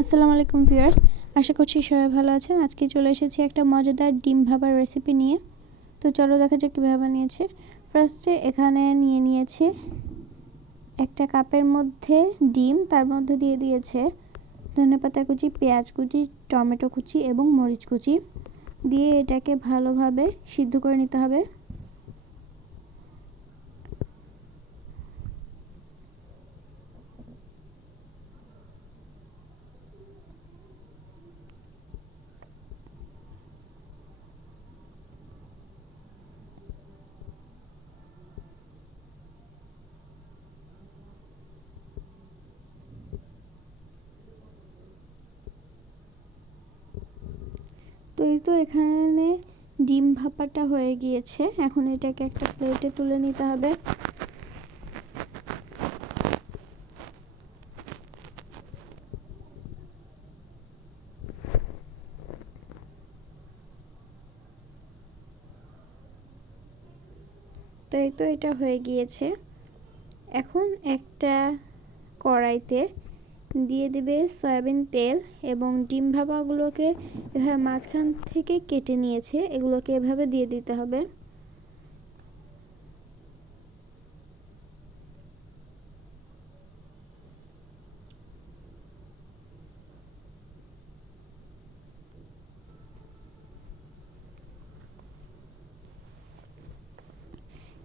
আসসালামু আলাইকুম ভিউয়ার্স, আশা করছি সবাই ভালো আছেন। আজকে চলে এসেছি একটা মজাদার ডিম ভাপার রেসিপি নিয়ে। তো চলো দেখা যাক কীভাবে বানিয়েছি। ফার্স্টে এখানে নিয়েছি একটা কাপের মধ্যে ডিম, তার মধ্যে দিয়ে দিয়েছে ধনেপাতা কুচি, পেঁয়াজ কুচি, টমেটো কুচি এবং মরিচ কুচি দিয়ে এটাকে ভালোভাবে সিদ্ধ করে নিতে হবে। তো এখানে ডিম ভাপাটা হয়ে গিয়েছে। এখন এটাকে একটা প্লেটে তুলে নিতে হবে। তো এটা হয়ে গিয়েছে। এখন একটা কড়াইতে দিয়ে দিবে সয়াবিন তেল এবং ডিম ভাপাগুলোকে এভাবে মাঝখান থেকে কেটে নিয়েছে, এগুলোকে এভাবে দিয়ে দিতে হবে।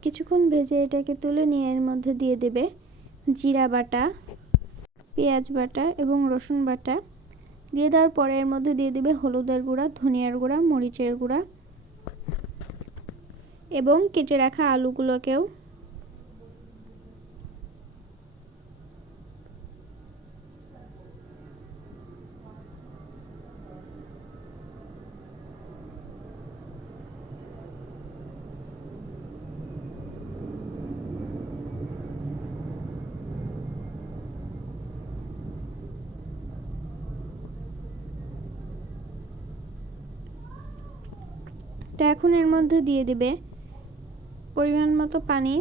কিছুক্ষণ ভেজে এটাকে তুলে নিয়ে এর মধ্যে দিয়ে দেবে জিরা বাটা, পেঁয়াজ বাটা এবং রসুন বাটা। দিয়ে দেওয়ার পরে এর মধ্যে দিয়ে দিবে হলুদের গুঁড়া, ধনিয়ার গুঁড়া, মরিচের গুঁড়া এবং কেটে রাখা আলুগুলোকেও। তো এখন এর মধ্যে দিয়ে দিবে পরিমাণ মতো পানি।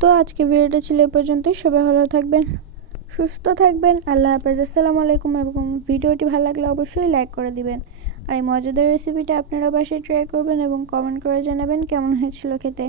তো আজকে ভিডিওটা ছিল এ পর্যন্তই। সবাই ভালো থাকবেন, সুস্থ থাকবেন। আল্লাহ হাফেজ। আসসালামু আলাইকুম। এবং ভিডিওটি ভালো লাগলে অবশ্যই লাইক করে দিবেন। আর এই মজাদার রেসিপিটা আপনারা বাসায় ট্রাই করবেন এবং কমেন্ট করে জানাবেন কেমন হয়েছিল খেতে।